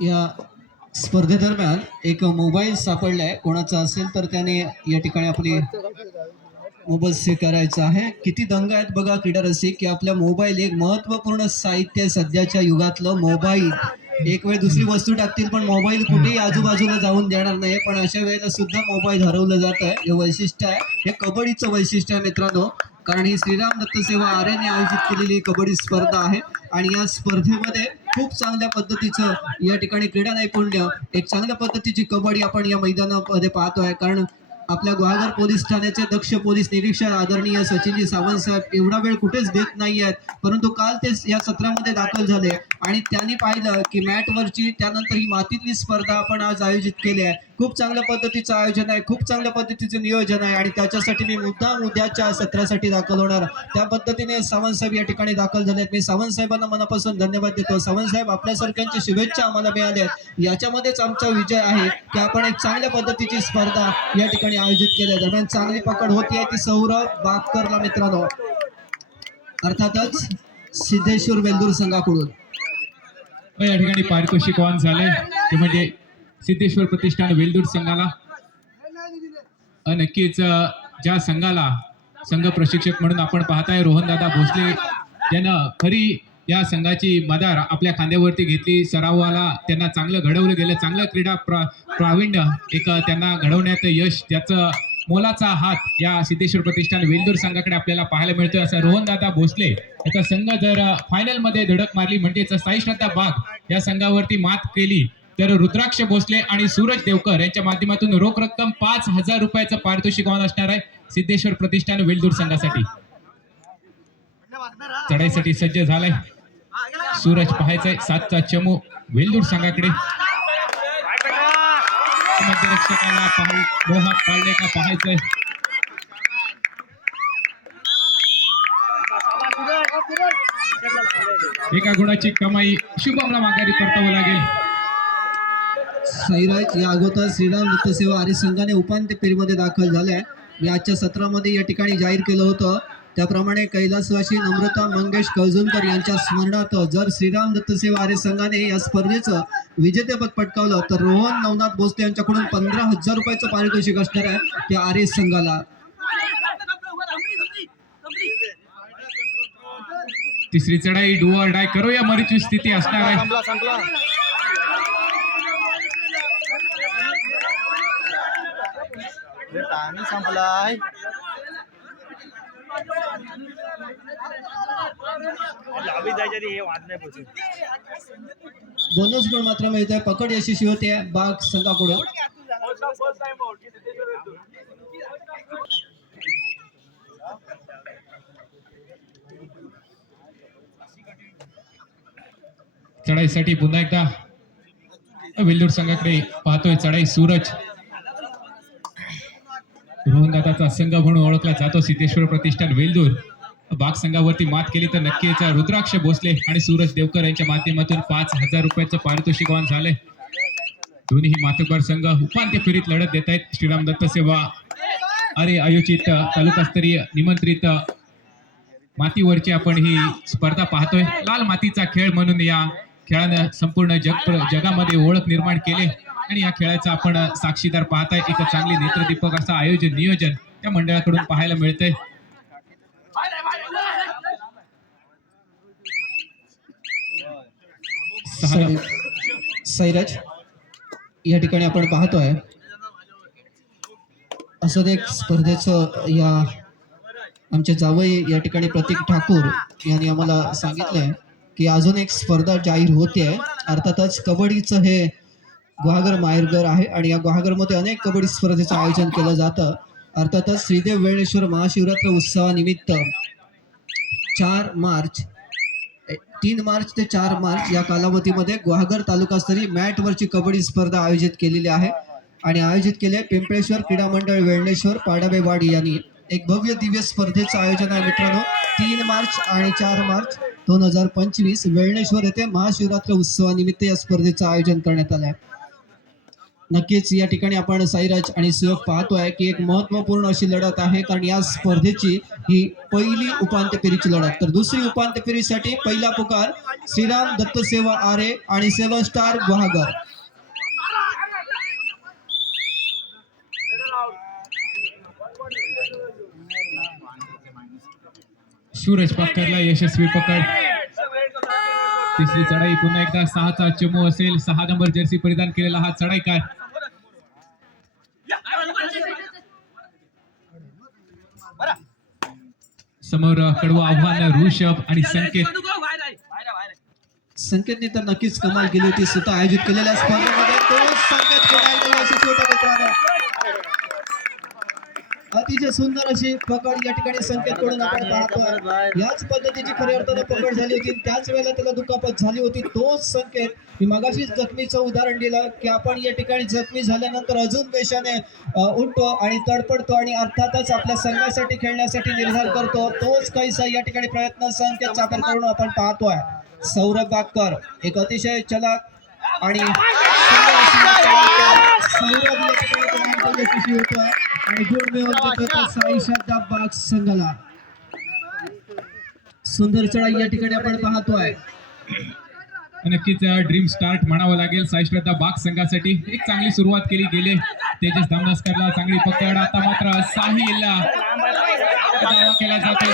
या स्पर्धेदरम्यान एक मोबाईल सापडलाय, कोणाचा असेल तर त्याने या ठिकाणी आपली मोबाईल स्वीकारायचा आहे. किती दंग आहेत बघा क्रीडा रसिक की आपल्या मोबाईल एक महत्वपूर्ण साहित्य सध्याच्या युगातलं मोबाईल. एक वेळ दुसरी वस्तू टाकतील पण मोबाईल कुठेही आजूबाजूला जाऊन देणार नाही. पण अशा वेळेला सुद्धा मोबाईल हरवलं जात आहे. हे वैशिष्ट्य आहे, हे कबड्डीचं वैशिष्ट्य आहे मित्रांनो. कारण ही श्रीराम दत्त सेवा आर्याने आयोजित केलेली कबड्डी स्पर्धा आहे आणि या स्पर्धेमध्ये खूप चांगल्या पद्धतीचं या ठिकाणी क्रीडा नैपुण्य, एक चांगल्या पद्धतीची कबड्डी आपण या मैदानामध्ये पाहतोय. कारण आपल्या गुहागर पोलीस ठाण्याचे दक्ष पोलीस निरीक्षक आदरणीय सचिनजी सावंत साहेब एवढा वेळ कुठेच देत नाही आहेत, परंतु काल ते या सत्रामध्ये दाखल झाले आणि त्यांनी पाहिलं की मॅटवरची त्यानंतर ही मातीतली स्पर्धा आपण आज आयोजित केली आहे. खूप चांगल्या पद्धतीचं आयोजन आहे, खूप चांगल्या पद्धतीचं नियोजन आहे आणि त्याच्यासाठी मी मुद्दाम उद्याच्या सत्रासाठी दाखल होणार. त्या पद्धतीने सावंत साहेब या ठिकाणी दाखल झालेत. मी सावंत साहेबांना मनापासून धन्यवाद देतो. सावंत साहेब, आपल्यासारख्यांची शुभेच्छा आम्हाला मिळाल्या. याच्यामध्येच आमचा विजय आहे की आपण एक चांगल्या पद्धतीची स्पर्धा या ठिकाणी आयोजित केल्या. दरम्यान चांगली पकड होती ती सौरभ बागकरला मित्रांनो, अर्थातच सिद्धेश्वर वेल्दूर संघाकडून. या ठिकाणी पारितोषिक ऑन झाले ते म्हणजे सिद्धेश्वर प्रतिष्ठान वेल्दूर संघाला. नक्कीच ज्या संघाला संघ प्रशिक्षक म्हणून आपण पाहताय रोहनदादा भोसले, ज्यानं खरी या संघाची मदार आपल्या खांद्यावरती घेतली. सरावाला त्यांना चांगलं घडवलं गेलं, चांगलं क्रीडा प्रावीण्य एक त्यांना घडवण्यात यश, त्याचं मोलाचा हात या सिद्धेश्वर प्रतिष्ठान वेल्दूर संघाकडे आपल्याला पाहायला मिळतोय. असं रोहनदादा भोसले याचा संघ जर फायनलमध्ये धडक मारली म्हणजेच साईश्रद्धा बाग या संघावरती मात केली तर रुद्राक्ष भोसले आणि सूरज देवकर यांच्या माध्यमातून रोख रक्कम 5,000 रुपयाचं पारितोषिक ऑन असणार आहे सिद्धेश्वर प्रतिष्ठान वेल्दूर संघासाठी. चढाईसाठी सज्ज झालाय सूरज, पाहायचंय 7चा चमू वेल्दूर संघाकडे. मध्यरक्षकाला मोहा पाळले का पाहायचंय. एका गुणाची कमाई शुभमला माघारी परतावं लागेल. साईराज या अगोदर श्रीराम दत्त सेवा आर्य संघाने उपांत्य फेरीमध्ये दाखल झाल्या. मी आजच्या सत्रामध्ये या ठिकाणी जाहीर केलं होतं त्याप्रमाणे कैलासवासी नम्रता मंगेश कळजुनकर यांच्या स्मरणार्थ जर श्रीराम दत्त सेवा आर्य संघाने या स्पर्धेचं विजेतेपद पटकावलं तर रोहन नवनाथ भोसले यांच्याकडून 15,000 रुपयाचं पारितोषिक असणार आहे त्या आर्य संघाला. तिसरी चढाई डू ऑर डाय करो या मरीची स्थिती असणार आहे. संपलाय बोनस गुण मात्र मिळतोय. पकड यशस्वी होते बाग संघाकडून. चढाईसाठी पुन्हा एकदा वेल्दूर संघाकडे पाहतोय. चढाई सूरज रोहनदादाचा संघ म्हणून ओळखला जातो सिद्धेश्वर प्रतिष्ठान वेल्दूर. बाग संघावरती मात केली तर नक्कीच रुद्राक्ष भोसले आणि सूरज देवकर यांच्या माध्यमातून 5,000 रुपयाचं पारितोषिक ऑन झालंय. दोन्ही मातोकार संघ उपांत्य फेरीत लढत देत आहेत. श्रीराम दत्त सेवा आर्य आयोजित तालुकास्तरीय निमंत्रित मातीवरची आपण ही स्पर्धा पाहतोय. लाल मातीचा खेळ म्हणून या खेळानं संपूर्ण जगामध्ये ओळख निर्माण केली आणि या खेळाचं आपण साक्षीदार पाहताय. एक चांगली नेत्रदीपक असं आयोजन नियोजन त्या मंडळाकडून पाहायला मिळतंय. साईराज या ठिकाणी आपण पाहतोय असं एक स्पर्धेचं या आमचे जावई या ठिकाणी प्रतीक ठाकूर यांनी आम्हाला सांगितलंय की अजून एक स्पर्धा जाहीर होते आहे. अर्थातच कबड्डीचं हे गुहागर माहेरघर आहे आणि या गुहागरमध्ये अनेक कबड्डी स्पर्धेचं आयोजन केलं जातं. अर्थातच श्रीदेव वेळेश्वर महाशिवरात्र उत्सवानिमित्त 3 मार्च ते 4 मार्च या कालावधीमध्ये गुहागर तालुकास्तरीय मॅटवरची कबड्डी स्पर्धा आयोजित केलेली आहे आणि आयोजित केले पिंपळेश्वर क्रीडा मंडळ वेळणेश्वर पाडाबेवाडी यांनी. एक भव्य दिव्य स्पर्धेचं आयोजन आहे मित्रांनो. 3 मार्च आणि 4 मार्च 2025 वेळणेश्वर येथे महाशिवरात्र उत्सवानिमित्त या स्पर्धेचं आयोजन करण्यात आलं आहे. नक्कीच या ठिकाणी आपण साईराज आणि सुयोग पाहतोय की एक महत्वपूर्ण अशी लढत आहे कारण या स्पर्धेची ही पहिली उपांत्य फेरीची लढत. तर दुसरी उपांत्य फेरीसाठी पहिला पुकार श्रीराम दत्तसेवा आरे आणि 7 स्टार गुहागर. सूरज पकडला यशस्वी पकड. तिसरी चढाई पुन्हा एकदा 6चा चमू असेल. 6 नंबर जर्सी परिधान केलेला हा चढाईकार. समोर कडवं आव्हान ऋषभ आणि संकेत. संकेतने तर नक्कीच कमाल केली होती स्वतः आयोजित केलेल्या स्पर्धेमध्ये. तो संकेत पुन्हा यशस्वी होता मित्रांनो. अतिशय सुंदर अशी पकड या ठिकाणी संकेत कडून आपण पाहतोय. याच पद्धतीची खऱ्या अर्थानं पकड झाली होती. त्याच वेळेला त्याला दुखापत झाली होती. तोच संकेत मी मगाशीच जखमीचं उदाहरण दिलं की आपण या ठिकाणी जखमी झाल्यानंतर अजून वेशाने उठतो आणि तडपडतो आणि अर्थातच आपल्या संघासाठी खेळण्यासाठी निर्धार करतो. तोच काहीसा या ठिकाणी प्रयत्न संकेत चाकरकडून आपण पाहतोय. सौरभ बागकर एक अतिशय चलाक आणि सौरभ या ठिकाणी यशस्वी होतोय आणि गुण मिळवून देतोय साई शादाब बाग संघाला. सुंदर चढाई या ठिकाणी आपण पाहतोय. नक्कीच ड्रीम स्टार्ट म्हणावं लागेल साई श्रद्धा बाग संघासाठी. एक चांगली सुरुवात केली गेले. तेजस धामनसकरला चांगली पकड. आता मात्र साहिलला दावा केला जातोय.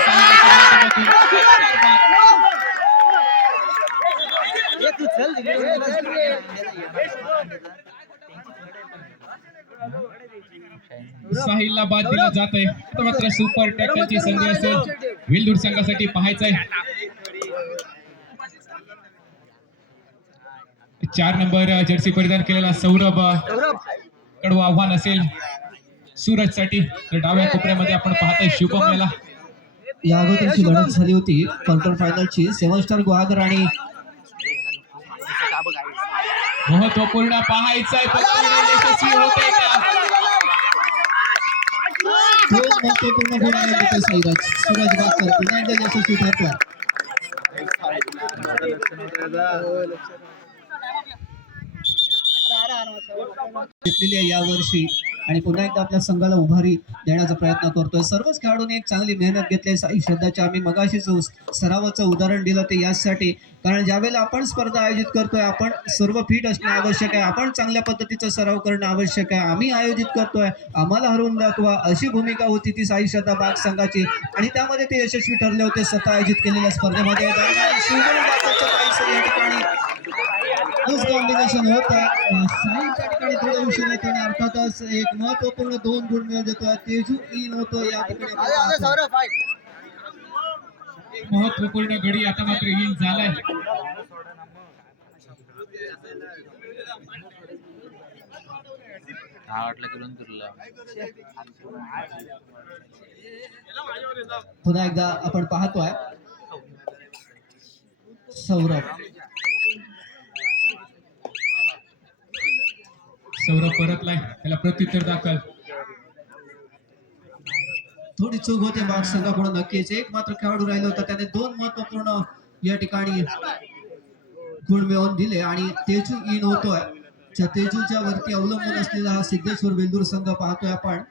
साहिलला बाद दिला जात आहे. आता मात्र सुपर टॅकलची संधी असेल विलदूर संघासाठी पाहायचंय. 4 नंबर जर्सी परिधान केलेला सौरभ कडवं आव्हान असेल सूरजसाठी. तर डाव्या कोपऱ्यामध्ये आपण पाहतोय शुभम याला. या अगोदरची लढत झाली होती क्वार्टर फायनलची. 7 स्टार गुहागर आणि महत्वपूर्ण पाहायचंय यशस्वी होते का. महत्वपूर्ण गुण मिळवतोय साईराज. सूरज बागकर पुन्हा एकदा यशस्वी ठरतोय. घेतलेली आहे यावर्षी आणि पुन्हा एकदा आपल्या संघाला उभारी देण्याचा प्रयत्न करतोय. सर्वच खेळाडूंनी एक चांगली मेहनत घेतली साई श्रद्धाची. आम्ही मगाशी जो सरावाचं उदाहरण दिलं ते यासाठी, कारण ज्यावेळेला आपण स्पर्धा आयोजित करतोय आपण सर्व फिट असणं आवश्यक आहे. आपण चांगल्या पद्धतीचा सराव करणं आवश्यक आहे. आम्ही आयोजित करतोय, आम्हाला हरवून दाखवा अशी भूमिका होती ती साई श्रद्धा बाग संघाची आणि त्यामध्ये ते यशस्वी ठरले होते स्वतः आयोजित केलेल्या स्पर्धेमध्ये. या ठिकाणी कॉम्बिनेशन होत आहे. साई त्या ठिकाणी थोडं उशीर येतो आणि अर्थातच एक महत्वपूर्ण 2 गुण मिळवून देतोय. तेजू इन होतो या ठिकाणी. महत्वपूर्ण घडी आता मात्र इन झालाय. पुन्हा एकदा आपण पाहतोय सौरभ परतलाय. त्याला प्रत्युत्तर दाखल. थोडी चूक होते बाग संघाकडून नक्कीच. एक मात्र खेळाडू राहिला होता त्याने 2 महत्वपूर्ण या ठिकाणी गुण मिळवून दिले आणि तेजू इन होतोय. तेजूच्या वरती अवलंबून असलेला हा सिद्धेश्वर वेल्दूर संघ पाहतोय आपण.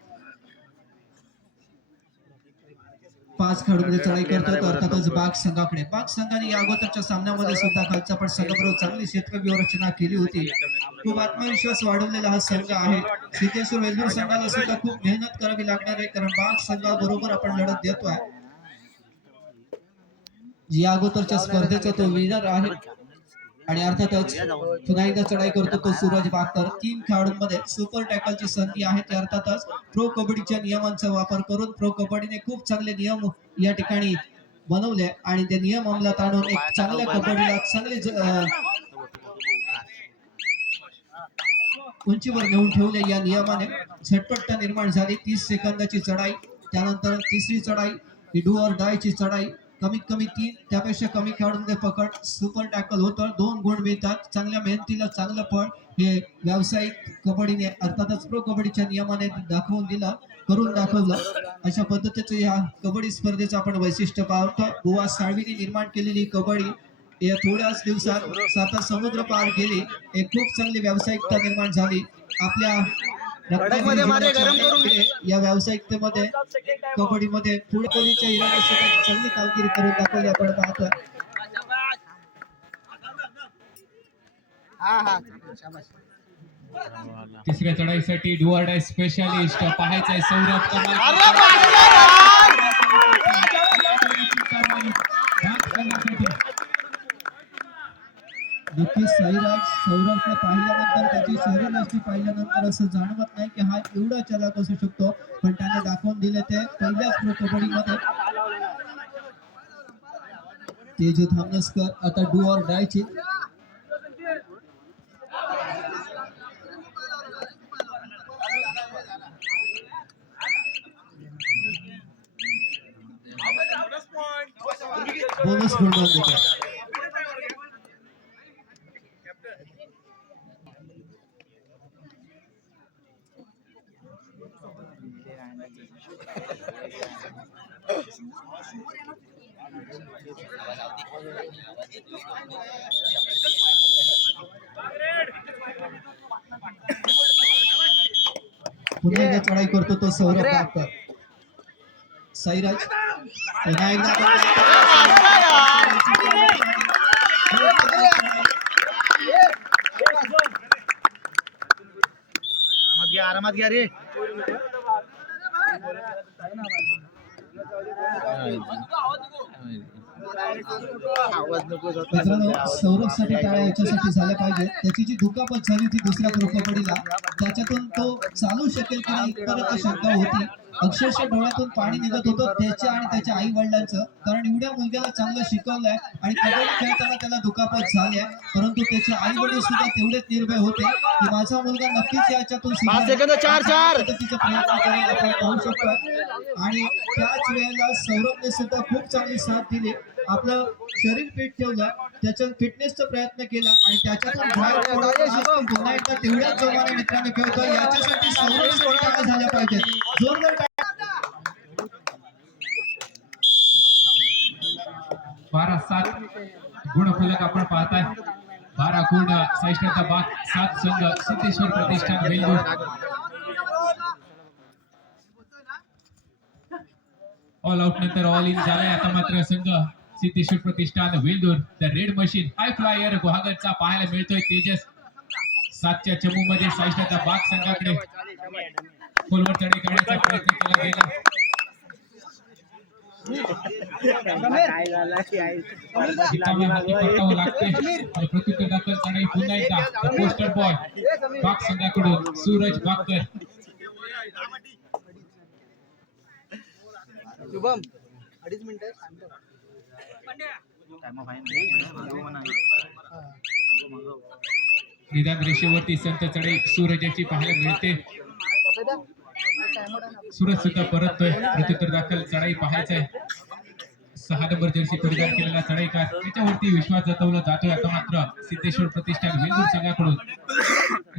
5 खेळाडूंमध्ये चढाई करतोय अर्थातच बाग संघाकडे. बाग संघाने या अगोदरच्या सामन्यामध्ये सुद्धा खालचा पण संघाबरोबर चांगली क्षेत्र व्यूहरचना केली होती. खूप आत्मविश्वास वाढवलेला हा संघ आहे. सिद्धेश्वर वेल्दूर संघाला सुद्धा खूप मेहनत करावी लागणार आहे कारण बाग संघाबरोबर आपण लढत देतोय. या अगोदरच्या स्पर्धेचा तो विनर आहे आणि अर्थातच पुन्हा एकदा चढाई करतो तो सूरज बागकर. 3 खेळाडूंमध्ये सुपर टॅकलची संधी आहे. ते अर्थातच प्रो कबड्डीच्या नियमांचा वापर करून प्रो कबड्डीने खूप चांगले नियम या ठिकाणी बनवले आणि ते नियम अंमलात आणून एक चांगल्या कबड्डीला चांगले उंचीवर नेऊन ठेवले. या नियमाने झटपटता निर्माण झाली. 30 सेकंदाची चढाई, त्यानंतर तिसरी चढाई ही डू ऑर डाय ची चढाई. कमीत कमी 3 त्यापेक्षा कमी खेळाडूंमध्ये पकड. सुपर टॅकल होतं. 2 गुण मिळतात. चांगल्या मेहनतीला चांगलं फळ हे व्यावसायिक कबड्डीने अर्थातच प्रो कबड्डीच्या नियमाने दाखवून दिलं, करून दाखवलं. अशा पद्धतीचं या कबड्डी स्पर्धेचं आपण वैशिष्ट्य पाहतो. बुवा साळवीने निर्माण केलेली कबड्डी या थोड्याच दिवसात 7 समुद्र पार गेली. एक खूप चांगली व्यावसायिकता निर्माण झाली. आपल्या या व्यावसायिकतेमध्ये कबड्डीमध्ये पुढे चांगली कामगिरी करून दाखवली आपण पाहतोय. तिसऱ्या चढाईसाठी डू ऑर डाय स्पेशालिस्ट पाहायचंय सौरभ कमाल नक्कीच साईराज सौरभला पाहिल्यानंतर त्याची शरीरयष्टी पाहिल्यानंतर असं जाणवत नाही की हा एवढा चालाक असू शकतो, पण त्याने दाखवून दिले ते पहिल्याच प्रो कबड्डीमध्ये. तेजू थामनसकर आता डू ऑर डायची बोनस गुणवून देतो. पुन्हा एकदा चढाई करतो तो सौरभ कापकर. साईराज पुन्हा एकदा आरामात घ्या रे. मित्रांनो सौरभसाठी टाळ्या याच्यासाठी झाल्या पाहिजे. त्याची जी दुखापत झाली होती दुसऱ्या प्रो कबड्डीला, त्याच्यातून तो चालू शकेल की नाही इतपर्यंत शंका होती. अक्षरशः डोळ्यातून पाणी निघत होतं त्याच्या आणि त्याच्या आई वडिलांचं, कारण एवढ्या मुलग्याला चांगलं शिकवलंय आणि कबड्डी खेळताना त्याला दुखापत झाली आहे, परंतु त्याचे आई वडील सुद्धा तेवढेच निर्भय होते की माझा मुलगा नक्कीच याच्यातून पद्धतीचे प्रयत्न करेल आपण पाहू शकतो. आणि त्याच वेळेला सौरभने सुद्धा खूप चांगली साथ दिली, आपलं शरीर फिट ठेवलं, त्याच्या फिटनेसचा प्रयत्न केला आणि त्याच्यातून बाहेर पडून आज तो पुन्हा एकदा तेवढ्याच जोमाने मित्रांनो खेळतोय. याच्यासाठी सौरभसाठी टाळ्या झाल्या पाहिजेत. जोरदार टाळ्या. 12-7 गुणफलक आपण पाहताय. 12 गुण सहिष्णुता बाग 7 संघ सिद्धेश्वर प्रतिष्ठान वेल्लोर. ऑल आउट नंतर ऑल इन झालाय. आता मात्र संघ Siddheshwar Pratishthan Vellore the red machine high flyer गुहागरचा पाहायला मिळतोय. तेजस 7च्या चमू मध्ये सहिष्णुता बाग संघाकडे खोलवर चढाई करण्याचा प्रयत्न केला गेला. प्रत्युत्तर दाखल चढाई पुन्हा एकदा पोस्टर बॉय बाग संघाकडून सूरज बागकर. शुभम 2.5 मिनिटं. निदान रेषेवरती संत चढाई सूरजाची पाहायला मिळते. सूरज सुद्धा परततोय. प्रत्युत्तर दाखल चढाई पाहायचंय. 6 नंबर जर्सी परिधान केलेला चढाईकार त्याच्यावरती विश्वास जतवला जातोय. आता मात्र सिद्धेश्वर प्रतिष्ठान वेल्लोर संघाकडून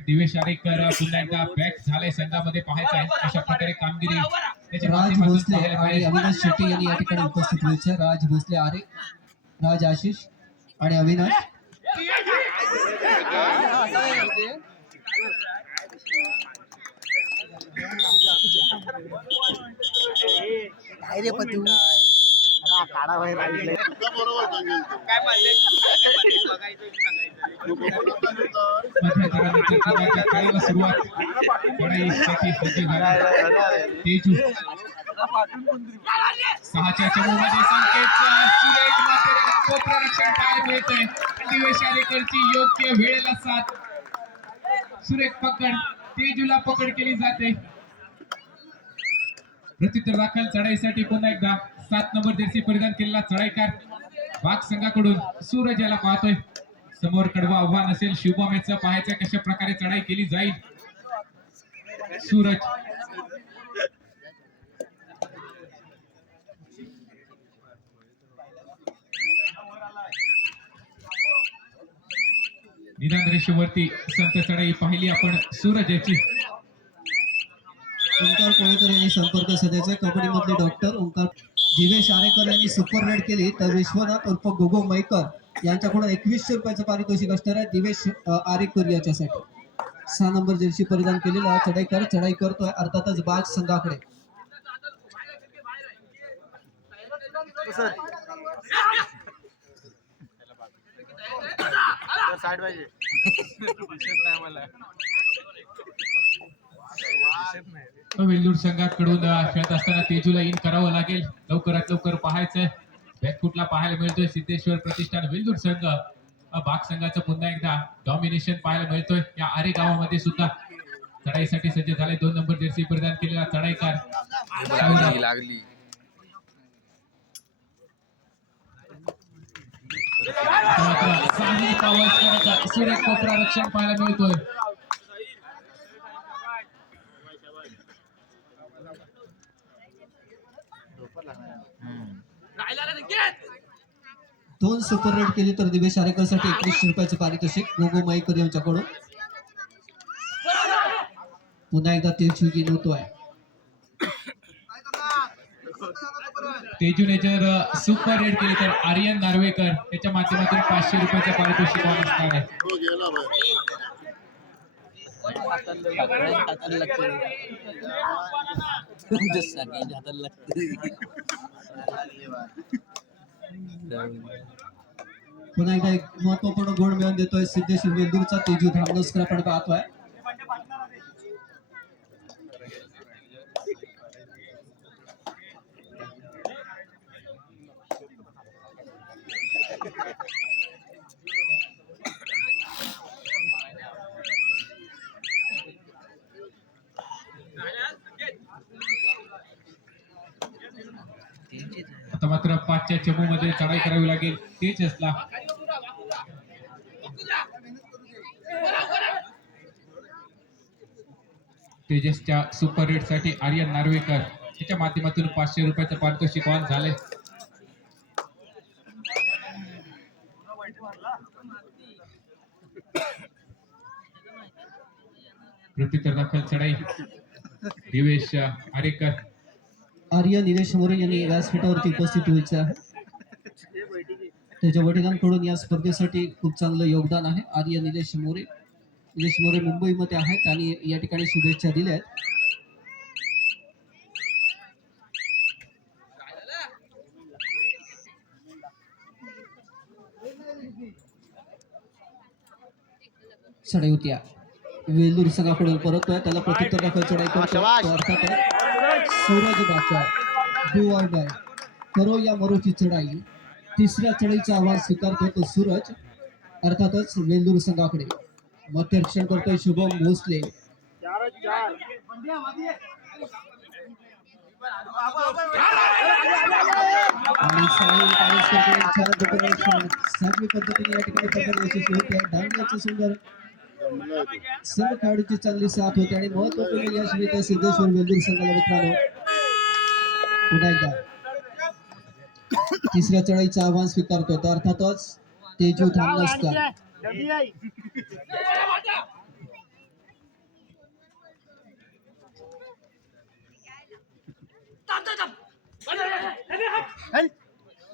दिवेश आरेकर पुन्हा एकदा बॅक झालाय संघामध्ये पाहायचंय अशा प्रकारे कामगिरी त्याच्या राज माध्यमातून भोसले पाहायला आणि मिळेल. अविनाश शेट्टी यांनी या ठिकाणी उपस्थित व्हायचे. राज भोसले आरे, राज आशिष आणि अविनाश. काय रे पतू काढा बाहेर राहिलेलं. खेळाला सुरुवात चढाईसाठी सज्ज झाला. तेजू 6च्या चमूमध्ये संकेत सुरेख मात्र कोपररक्षण पाहायला मिळतंय. दिवेश आरेकरची योग्य वेळेला साथ. सुरेख पकड तेजूला पकड केली जाते. प्रत्युत्तर दाखल चढाईसाठी पुन्हा एकदा 7 नंबर जर्सी परिधान केलेला चढाईकार बाग संघाकडून सूरज याला पाहतोय. समोर कडवा आव्हान असेल. शुभम याचं पाहायचं कशा प्रकारे चढाई केली जाईल. सूरज निदान रेषेवरती संत चढाई पाहिली आपण सूरज याची. ओंकार कोळेकर यांनी संपर्क साधायचा. कबड्डी मधले डॉक्टर ओंकार. दिवेश आरेकर यांनी सुपर रेड केली तर विश्वनाथ उर्फ गोगो मैकर यांच्याकडून 2100 रुपयाचं पारितोषिक असणार आहे दिवेश आरेकर याच्यासाठी. 6 नंबर जर्सी परिधान केलेला चढाईकार चढाई करतोय अर्थातच बाग संघाकडे. साठ पाहिजे वेल्लूर संघाकडून खेळत असताना तेजूला इन करावं लागेल. लवकरात लवकर पाहायचंय कुठला पाहायला मिळतोय. सिद्धेश्वर प्रतिष्ठान वेल्लूर संघ बाग संघाचं पुन्हा एकदा डॉमिनेशन पाहायला मिळतोय. या आरे गावामध्ये सुद्धा चढाईसाठी सज्ज झाले. 2 नंबर जर्सी प्रदान केलेला चढाईकार लागली साहिल पावसकरांचा सुरेख कोपरा रक्षण पाहायला मिळतोय. दोन सुपर रेड केली तर दिवेश आरेकरसाठी 2100 रुपयाचे पारितोषिक गोगो मयकर यांच्याकडून. पुन्हा एकदा तेजू गेल होतोय. तेजूने जर सुपर रेड केली तर आर्यन नार्वेकर याच्या माध्यमातून 500 रुपयाचं पारितोषिक असणार आहे. पुन्हा एकदा एक महत्वपूर्ण गुण मिळवून देतोय सिद्धेश्वर वेल्लूरचा तेजू धामनसकर आपण पाहतोय. आता मात्र 5च्या चमूमध्ये चढाई करावी लागेल. तेच असला तेजसच्या सुपर रेड साठी आर्यन नार्वेकर याच्या माध्यमातून 500 रुपयाचं पारितोषिक ऑन झाले. प्रत्युत्तर दाखल चढाई दिवेश आरेकर आर्य निलेश मोरे यांनी व्यासपीठावरती उपस्थित व्हायचे आहे. त्याच्या वडिलांकडून या स्पर्धेसाठी खूप चांगलं योगदान आहे. आर्य निलेश मोरे मुंबईमध्ये आहेत आणि या ठिकाणी शुभेच्छा दिल्या आहेत. चढाई होती वेल्लूर संघाकडून परततोय. त्याला प्रत्युत्तर दाखल चढाई करतो. अर्थातच सूरज बाचा डू ऑर डाय करो या मरोची चढाई. तिसऱ्या चढाईचं आव्हान स्वीकारतोय तो सूरज. अर्थातच वेल्लूर संघाकडे मध्यरक्षण करतोय शुभम भोसले. आणि साहिल पावसकर साध्वी पद्धतीने या ठिकाणी पकड यशस्वी होते. धावण्याचे सुंदर सर्व खेळाडूची चांगली साथ होते आणि महत्वपूर्ण यश मिळते सिद्धेश्वर वेल्लूर संघाला. मित्रांनो पुन्हा एकदा तिसऱ्या चढाईचं आव्हान स्वीकारतो तर अर्थातच तेजू धामनसकर.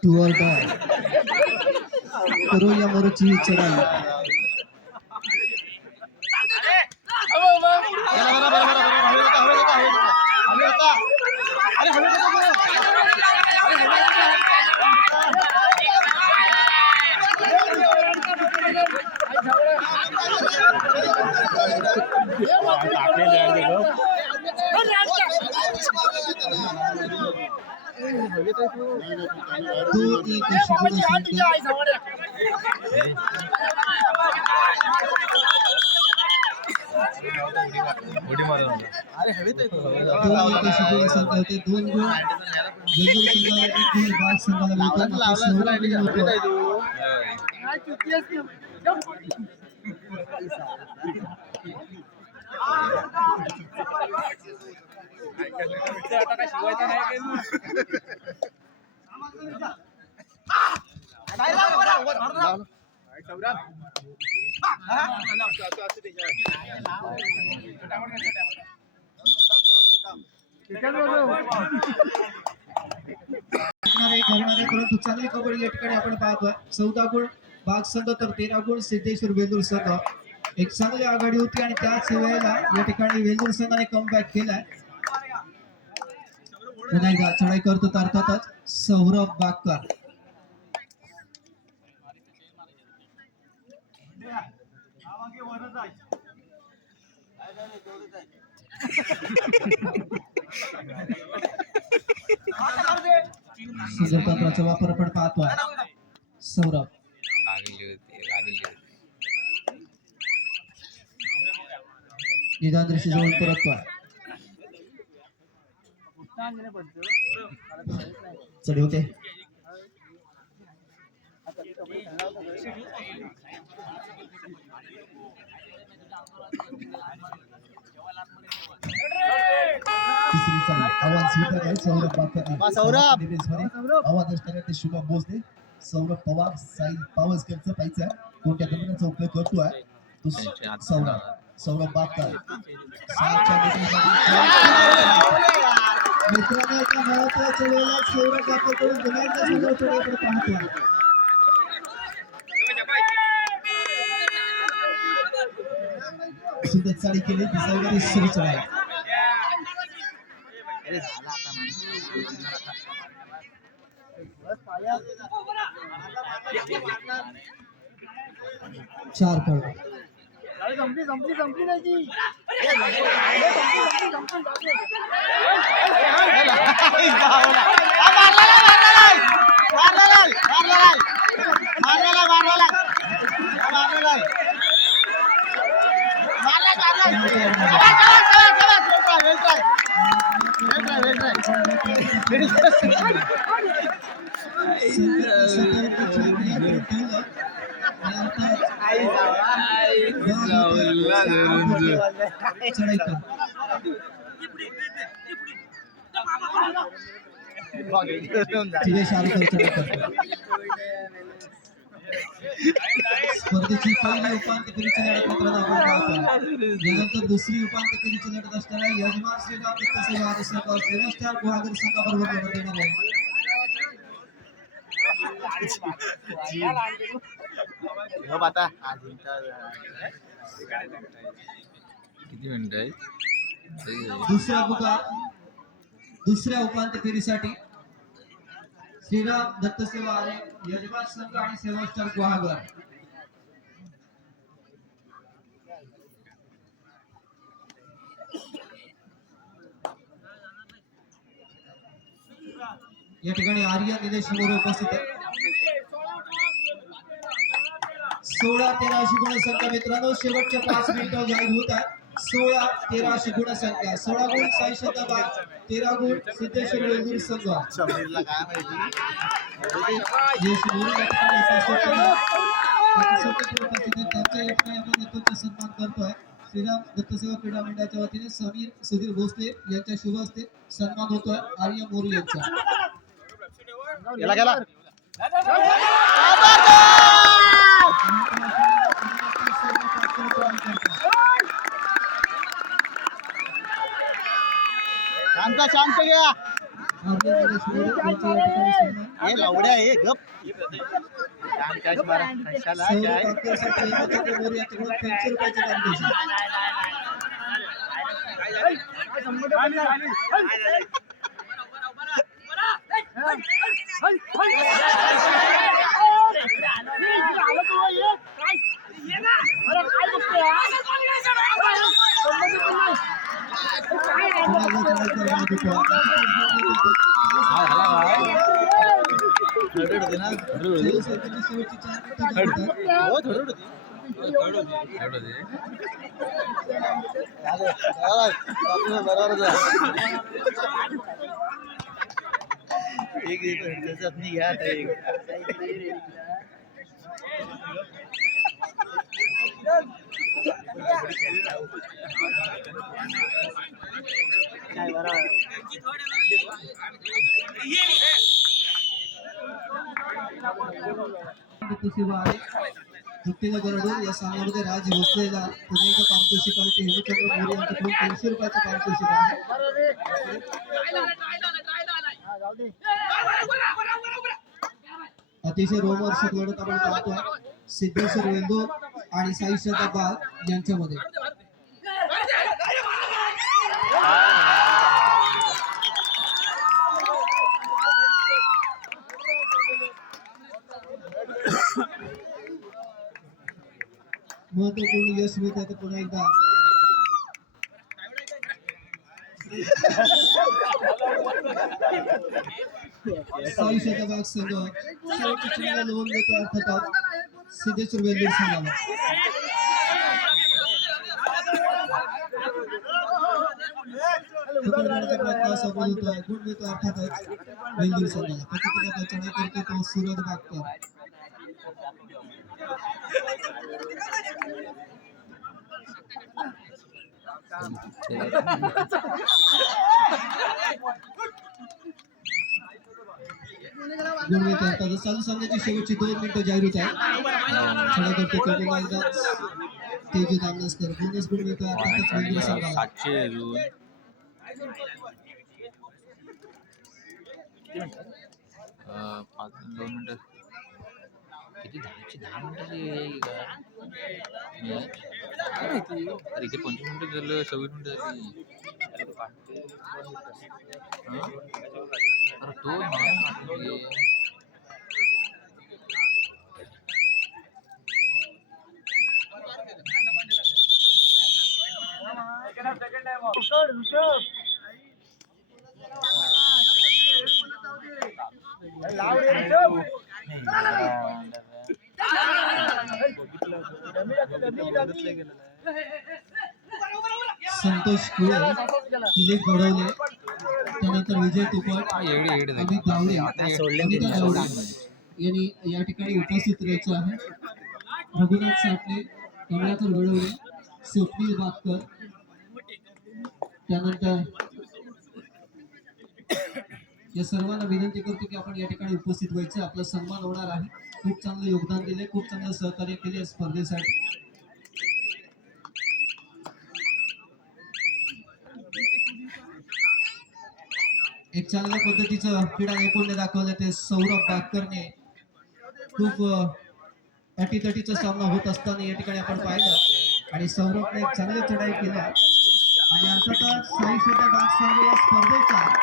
टू ऑर डाय करो या मरोची ही चढाई. दोन गुण वेल्लूर संघाला, एक गुण बाग संघाला मिळतो. परंतु चांगली कबड्डी या ठिकाणी आपण पाहतोय. 14 गुण बाग संघ तर 13 गुण सिद्धेश्वर वेल्लूर संघ. एक चांगली आघाडी होती आणि त्याच वेळेला या ठिकाणी वेल्लूर संघाने कमबॅक केलाय. पुन्हा एकदा चढाई करतो तर अर्थातच सौरभ बागकर. सुंदर तंत्राचा वापर आपण पाहतोय. सौरभ निदान दृष्टी जवळ परततोय. चढ होते. तिसरी चाल आवाज स्वीकार आहे. सौरभ आवाज असणारे ते शुभम भोसले, सौरभ पवार, साई पावसकरचं पाहिजे कोणत्या कंपनीचा उपयोग करतोय तो सौरभ बापकर. मित्रांनो एका महत्वाच्या वेळेला सौरभ बापकरकडून गुन्ह्याच्या सुधारणाकडे पाहतोय. सुंदर चाळी केली सौरभ सुरू चढाई. चार कळ संपली नाही स्पर्धेची पहिली उपांत्य फेरीची लढत मित्रांनो आपण पाहतोय. यानंतर दुसरी उपांत्य फेरीची लढत असताना यजमान श्रीराम दत्तसेवा आणि सहकार सेवन स्टार गुहागर संघाबरोबर लढत येणार आहे. किती मिनिट आहे? दुसऱ्या उपांत्य फेरीसाठी श्रीराम दत्तसेवा आणि यजमान संघ आणि सेवन स्टार गुहागर. या ठिकाणी आर्य निलेश मोरे उपस्थित आहे. 16-13 अशी गुणसंख्या मित्रांनो शेवटच्या 5 मिनिटं जाहीर होत आहे. 16-13 अशी गुणसंख्या. 16 गुण साई शताबाद, 13 गुण सिद्धेश्वर वेलूर संघ. समीरला काय माहिती यश मोरे या ठिकाणी त्यांच्या या ठिकाणी आपण नेतृत्व सन्मान करतोय. श्रीराम दत्तसेवा क्रीडा मंडळाच्या वतीने समीर सुधीर भोसले यांच्या शुभ हस्ते सन्मान होतोय आर्य मोरे यांचा. गेला गेला शांत शांत घ्या हे लावड्या हे गप शांत मारा कशाला काय या सामन्यामध्ये राज भोसलेला पुन्हा एकदा पारितोषिक आले. ते हेमचंद्र मोरे यांच्याकडून 300 रुपयाचं पारितोषिक आहे. अतिशय रोमहर्षक लढत आपण पाहतोय सिद्धेश्वर वेंदूर आणि साई शताबाद यांच्यामध्ये. महत्वपूर्ण यश मिळत आहे. तर पुन्हा एकदा साई शतभाग संघ शेवटची चेंडूला लोन देतो अर्थातच सिद्धेश्वर वेल्लोर संघाला. पकडण्याचा प्रयत्न सफल होतोय. गुण मिळतो अर्थातच वेल्लोर संघाला. प्रतिक्रिया चढाई करतो तो सूरज बागकर. गुण मिळतो अर्थातच. चालू सामन्याची शेवटची 2 मिनिटं जाहीर होत आहे. चढाई करतो तो पुन्हा एकदा तेजू दामनसकर. बोनस गुण मिळतो अर्थातच वेल्लोर संघाला. 700 अजून 2 मिनिटं किती 10 मिनिटाची आहे का? अरे इथे 25 मिनिटं झालं 26 मिनिटं झाली. अरे तो ना संतोष कुळे, दिलीप घडवले, त्यानंतर विजय तुपट, अमित गावडे, अमिता गावडे यांनी या ठिकाणी उपस्थित राहायचं आहे. रघुनाथ साठले, कमलाकर घडवले, स्वप्नील बागकर, त्यानंतर या सर्वांना विनंती करतो की आपण या ठिकाणी उपस्थित व्हायचं. आपला सन्मान होणार आहे. खूप चांगलं योगदान दिले, खूप चांगलं सहकार्य केले या स्पर्धेसाठी. एक चांगल्या पद्धतीचं क्रीडा नैपुण्य दाखवलं ते सौरभ बागकरने. खूप अटीतटीचा सामना होत असताना या ठिकाणी आपण पाहिलं आणि सौरभने चांगली चढाई केल्या आणि अर्थातच साई शतभाग संघ या स्पर्धेचा